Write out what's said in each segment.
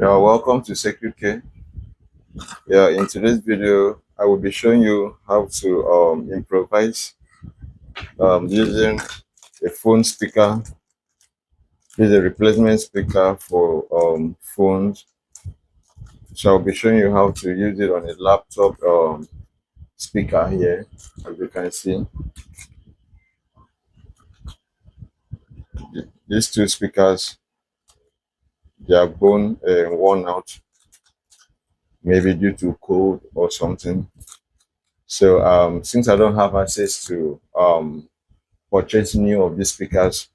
Yeah, welcome to Secret K. Yeah, in today's video, I will be showing you how to improvise using a phone speaker. This is a replacement speaker for phones. So I'll be showing you how to use it on a laptop speaker here, as you can see. These two speakers, they are bone worn out, maybe due to cold or something. So since I don't have access to purchase new of these speakers,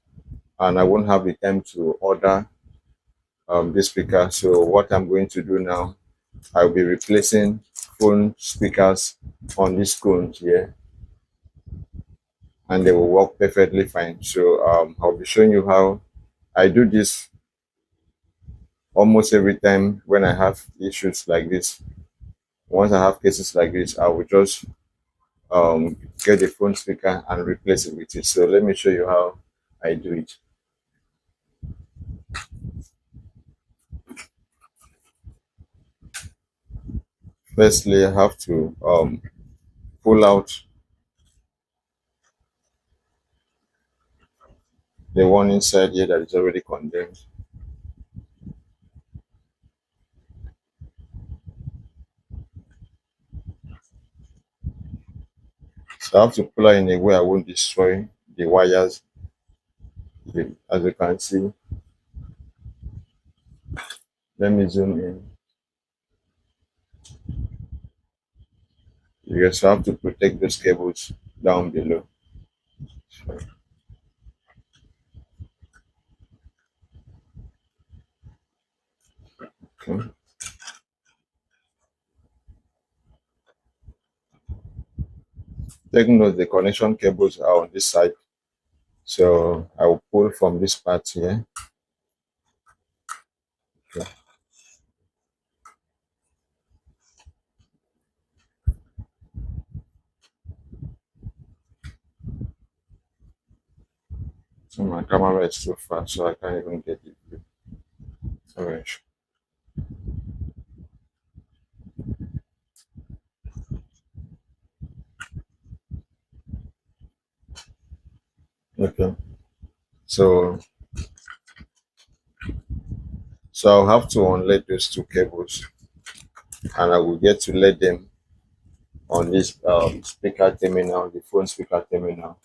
and I won't have the time to order this speaker. So what I'm going to do now, I'll be replacing phone speakers on this phone here, and they will work perfectly fine. So I'll be showing you how I do this almost every time when I have issues like this. Once I have cases like this, I will just get the phone speaker and replace it with it. So let me show you how I do it. Firstly, I have to pull out the one inside here that is already condensed. So I have to pull out in a way I won't destroy the wires. As you can see, let me zoom in. You just have to protect those cables down below. So, okay. Take note the connection cables are on this side. So I will pull from this part here. Okay. So my camera is too far, so I can't even get it. Alright. Okay. So I'll have to unled those two cables, and I will get to let them on this speaker terminal, the phone speaker terminal.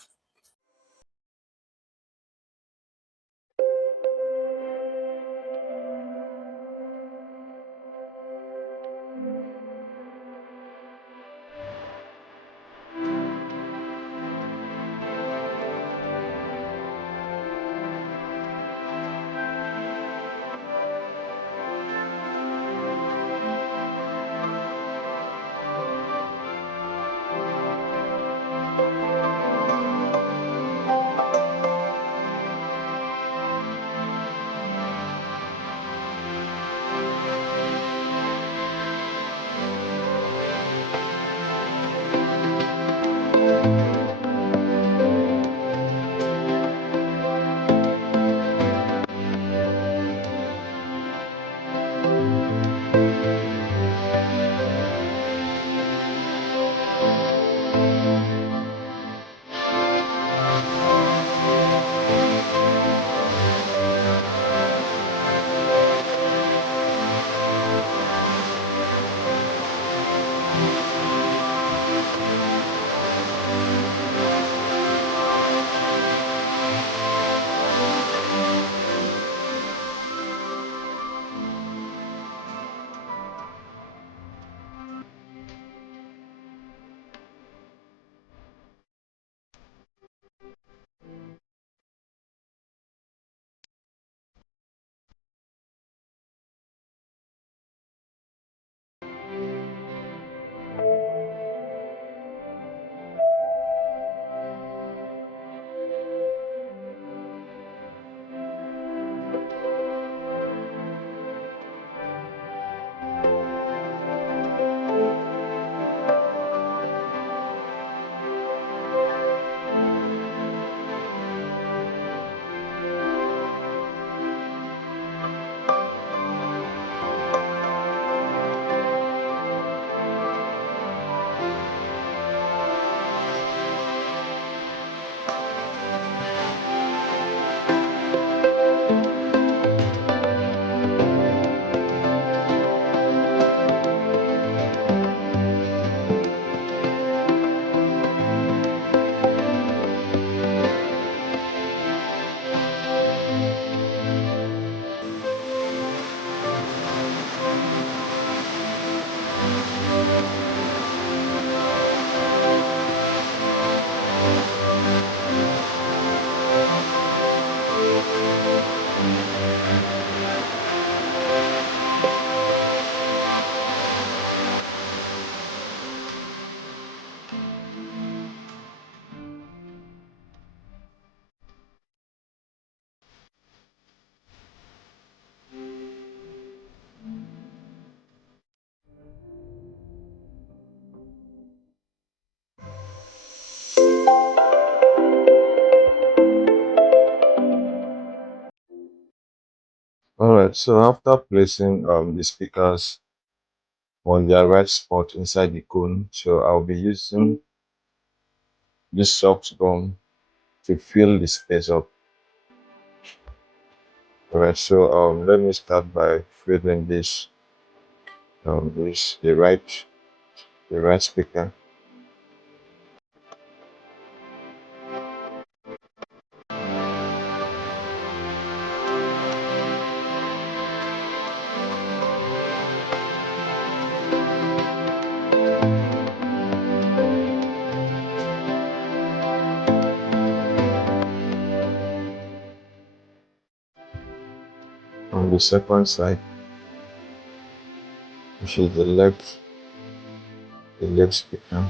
All right, so after placing the speakers on their right spot inside the cone, so I'll be using this soft gum to fill the space up. All right, so let me start by filling this the right speaker. On the second side, which is the left speaker.